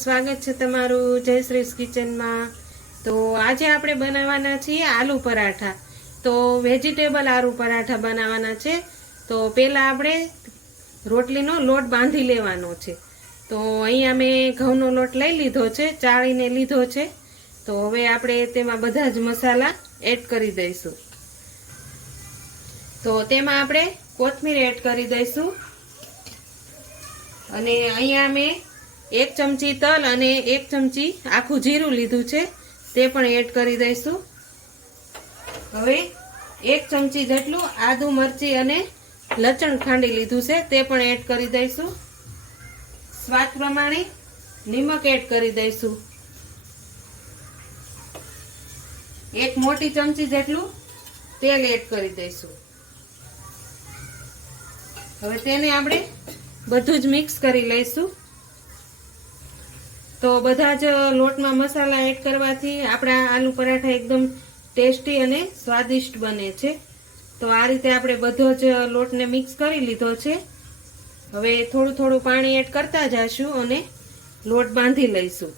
સ્વાગત છે તમારું જય શ્રી કિચનમાં. તો આજે આપણે બનાવવાના છીએ આલુ પરાઠા. તો વેજીટેબલ આલુ પરાઠા બનાવવાના છે. તો પહેલાં આપણે રોટલીનો લોટ બાંધી લેવાનો છે. તો અહીંયા મેં ઘઉંનો લોટ લઈ લીધો છે, ચાળીને લીધો છે. તો હવે આપણે તેમાં બધા જ મસાલા એડ કરી દઈશું. તો તેમાં આપણે કોથમીર એડ કરી દઈશું. અને અહીંયા મેં એક ચમચી તલ અને એક ચમચી આખું જીરું લીધું છે. તે પણ એડ કરી દઈશું. હવે એક ચમચી જેટલું આદુ મરચી અને લચણ ખાંડી લીધું છે. તે પણ એડ કરી દઈશું. સ્વાદ પ્રમાણે નિમક એડ કરી દઈશું. એક મોટી ચમચી જેટલું તેલ એડ કરી દઈશું. હવે તેને આપણે બધું જ મિક્સ કરી લઈશું. તો બધા જ લોટમાં મસાલા એડ કરવાથી આપણા આલુ પરાઠા એકદમ ટેસ્ટી અને સ્વાદિષ્ટ બને છે. તો આ રીતે આપણે બધો જ લોટને મિક્સ કરી લીધો છે. હવે થોડું થોડું પાણી એડ કરતા જઈશું અને લોટ બાંધી લઈશું.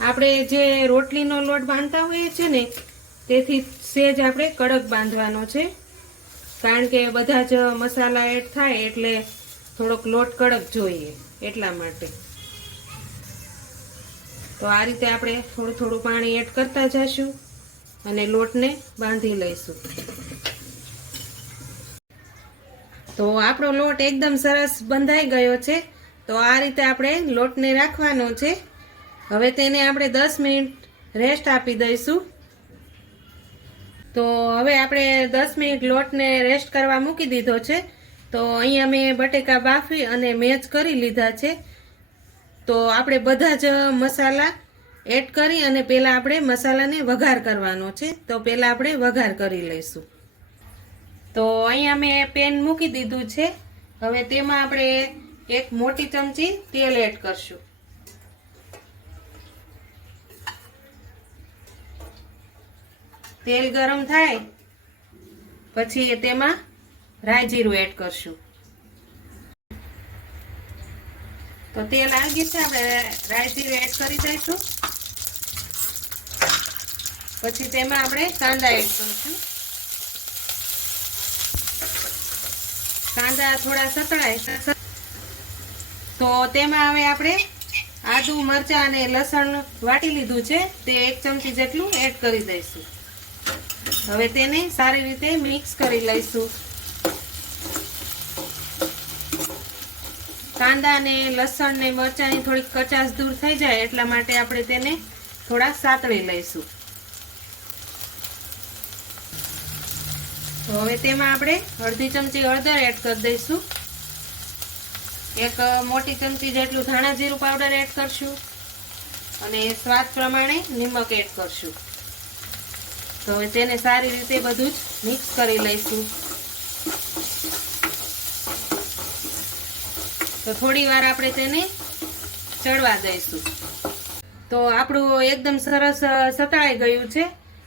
આપણે જે રોટલીનો લોટ બાંધતા હોઈએ છીએ ને, તેથી સેજ આપણે કડક બાંધવાનો છે. કારણ કે બધા જ મસાલા એડ થાય એટલે થોડોક લોટ કડક જોઈએ એટલા માટે. તો આ રીતે આપણે થોડું થોડું પાણી એડ કરતા જઈશું અને લોટને બાંધી લઈશું. તો આપણો લોટ એકદમ સરસ બંધાઈ ગયો છે. તો આ રીતે આપણે લોટને રાખવાનો છે. હવે તેને આપણે દસ મિનિટ રેસ્ટ આપી દઈશું. તો હવે આપણે દસ મિનિટ લોટને રેસ્ટ કરવા મૂકી દીધો છે. તો અહીંયા મેં બટેકા બાફી અને મેચ કરી લીધા છે. તો આપણે બધા જ મસાલા એડ કરી અને પહેલાં આપણે મસાલાને વઘાર કરવાનો છે. તો પહેલાં આપણે વઘાર કરી લઈશું. તો અહીંયા મેં પેન મૂકી દીધું છે. હવે તેમાં આપણે એક મોટી ચમચી તેલ એડ કરશું. તેલ ગરમ થાય, પછી તેમાં રાઈ જીરું એડ કરશું. તો તેલ આવી ગયું છે, આપણે રાઈ જીરું એડ કરી દઈશું. પછી તેમાં આપણે કાંદા એડ કરીશું. કાંદા થોડા સતળાય તો તેમાં હવે આપણે આદુ, મરચાં અને લસણ વાટી લીધું છે, તે એક ચમચી જેટલું એડ કરી દઈશું. હવે તેને સારી રીતે મિક્સ કરી લઈશું. કાંદા ને લસણ ને મરચાંની થોડીક કચાશ દૂર થઈ જાય એટલા માટે આપણે તેને થોડા સાતળી લઈશું. તો હવે તેમાં આપણે અડધી ચમચી હળદર એડ કરી દઈશું. એક મોટી ચમચી જેટલું ધાણા જીરું પાવડર એડ કરશું અને સ્વાદ પ્રમાણે નિમક એડ કરશું. તો હવે તેને સારી રીતે બધું જ મિક્સ કરી લઈશું. તો થોડી વાર આપણે તેને ચડવા દઈશું. તો આપણું એકદમ સરસ સતાળી ગયું છે.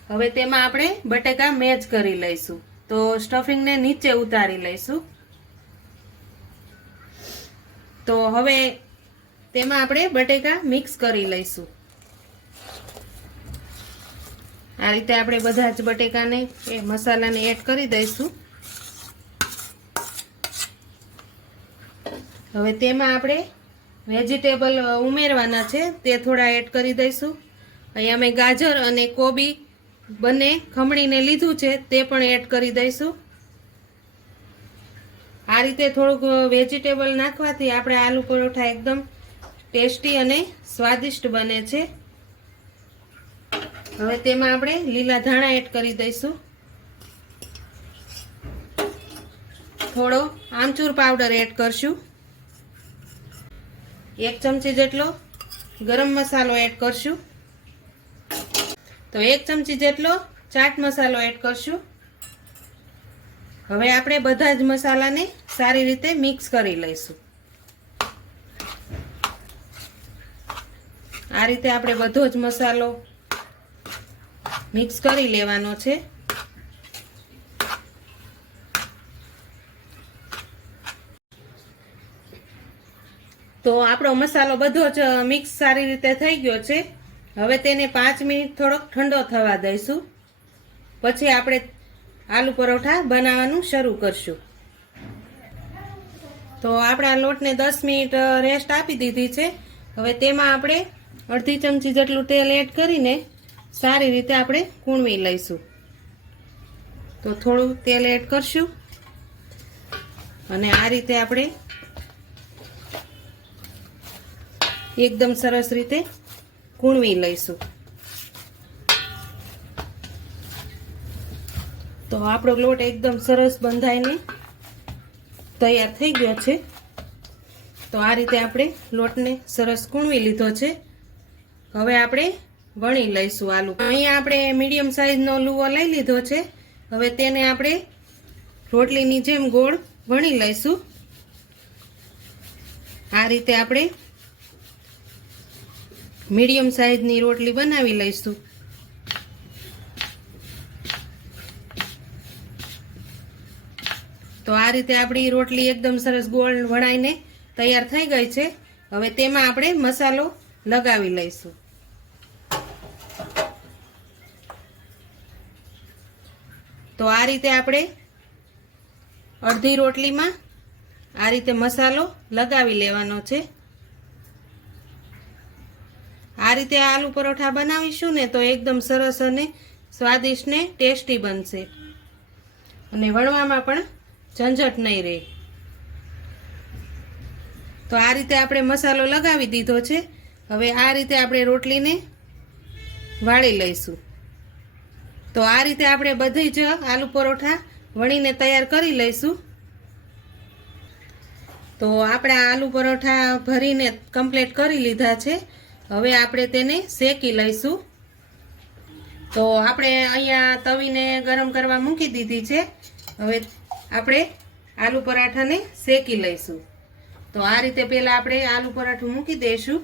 હવે તેમાં આપણે બટેકા મેચ કરી લઈશું. તો સ્ટફિંગને નીચે ઉતારી લઈશું. તો હવે તેમાં આપણે બટેકા મિક્સ કરી લઈશું. આ રીતે આપણે બધા જ બટેકાને એ મસાલાને એડ કરી દઈશું. હવે તેમાં આપણે વેજીટેબલ ઉમેરવાના છે. તે થોડા એડ કરી દઈશું. અહીંયા મેં ગાજર અને કોબી બંને ખમણીને લીધું છે. તે પણ એડ કરી દઈશું. આ રીતે થોડુંક વેજીટેબલ નાખવાથી આપણે આલુ પરોઠા એકદમ ટેસ્ટી અને સ્વાદિષ્ટ બને છે. હવે તેમાં આપણે લીલા ધાણા એડ કરી દઈશું. થોડો આમચૂર પાવડર એડ કરશું. એક ચમચી જેટલો ગરમ મસાલો એડ કરશું. તો એક ચમચી જેટલો ચાટ મસાલો એડ કરશું. હવે આપણે બધા જ મસાલાને સારી રીતે મિક્સ કરી લઈશું. આ રીતે આપણે બધો જ મસાલો મિક્સ કરી લેવાનો છે. તો આપણો મસાલો બધો જ મિક્સ સારી રીતે થઈ ગયો છે. હવે તેને પાંચ મિનિટ થોડોક ઠંડો થવા દઈશું. પછી આપણે આલુ પરોઠા બનાવવાનું શરૂ કરશું. તો આપણા લોટને દસ મિનિટ રેસ્ટ આપી દીધી છે. હવે તેમાં આપણે અડધી ચમચી જેટલું તેલ એડ કરીને સારી રીતે આપણે કૂણવી લઈશું. તો થોડું તેલ એડ કરશું. અને આ રીતે આપણે એકદમ સરસ રીતે કૂણવી લઈશું. તો આપણો લોટ એકદમ સરસ બંધાઈને તૈયાર થઈ ગયો છે. તો આ રીતે આપણે લોટને સરસ કૂણવી લીધો છે. હવે આપણે વણી લઈશું આલુ. અહીંયા આપણે મીડિયમ સાઈઝનો લુવો લઈ લીધો છે. હવે તેને આપણે રોટલીની જેમ ગોળ વણી લઈશું. આ રીતે આપણે મીડિયમ સાઈઝની રોટલી બનાવી લઈશું. તો આ રીતે આપણી રોટલી એકદમ સરસ ગોળ વણાઈને તૈયાર થઈ ગઈ છે. હવે તેમાં આપણે મસાલો લગાવી લઈશું. તો આ રીતે આપણે અડધી રોટલીમાં આ રીતે મસાલો લગાવી લેવાનો છે. રીતે આલુ પરોઠા બનાવીશું ને તો એકદમ સરસ અને સ્વાદિષ્ટ ને ટેસ્ટી બનશે. અને વણવામાં પણ ઝંઝટ નહીં રહે. તો આ રીતે આપણે મસાલો લગાવી દીધો છે. હવે આ રીતે આપણે રોટલીને વાળી લઈશું. તો આ રીતે આપણે બધી જ આલુ પરોઠા વણીને તૈયાર કરી લઈશું. તો આપણે આલુ પરોઠા ભરીને કમ્પ્લીટ કરી લીધા છે. હવે આપણે તેને શેકી લઈશું. તો આપણે અહીંયા તવીને ગરમ કરવા મૂકી દીધી છે. હવે આપણે આલુ પરાઠાને શેકી લઈશું. તો આ રીતે પહેલાં આપણે આલુ પરાઠું મૂકી દઈશું.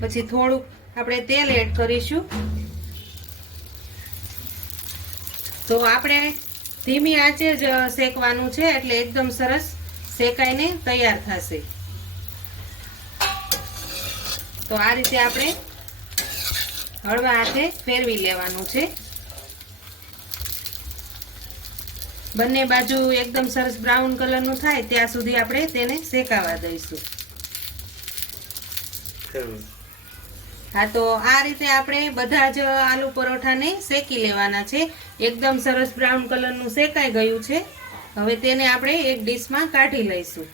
પછી થોડુંક આપણે તેલ એડ કરીશું. તો આપણે ધીમી આંચે જ શેકવાનું છે, એટલે એકદમ સરસ શેકાઈને તૈયાર થશે. તો આ રીતે આપણે હળવા હાથે ફેરવી લેવાનું છે. બંને બાજુ એકદમ સરસ બ્રાઉન કલરનું થાય ત્યાં સુધી આપણે તેને શેકાવા દઈશું. હા તો આ રીતે આપણે બધા જ આલુ પરોઠાને શેકી લેવાના છે. એકદમ સરસ બ્રાઉન કલરનું શેકાઈ ગયું છે. હવે તેને આપણે એક ડીશમાં કાઢી લઈશું.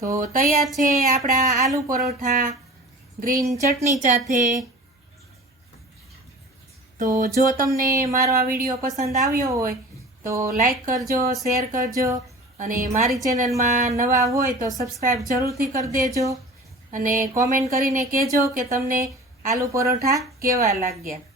તો તૈયાર છે આપણા આલુ પરોઠા, ગ્રીન ચટણી સાથે. તો જો તમને મારો આ વીડિયો પસંદ આવ્યો હોય, તો લાઈક કરજો, શેર કરજો, અને મારી ચેનલમાં નવા હોય તો સબસ્ક્રાઈબ જરૂરથી કરી દેજો. અને કોમેન્ટ કરીને કહેજો કે તમને આલુ પરોઠા કેવા લાગ્યા.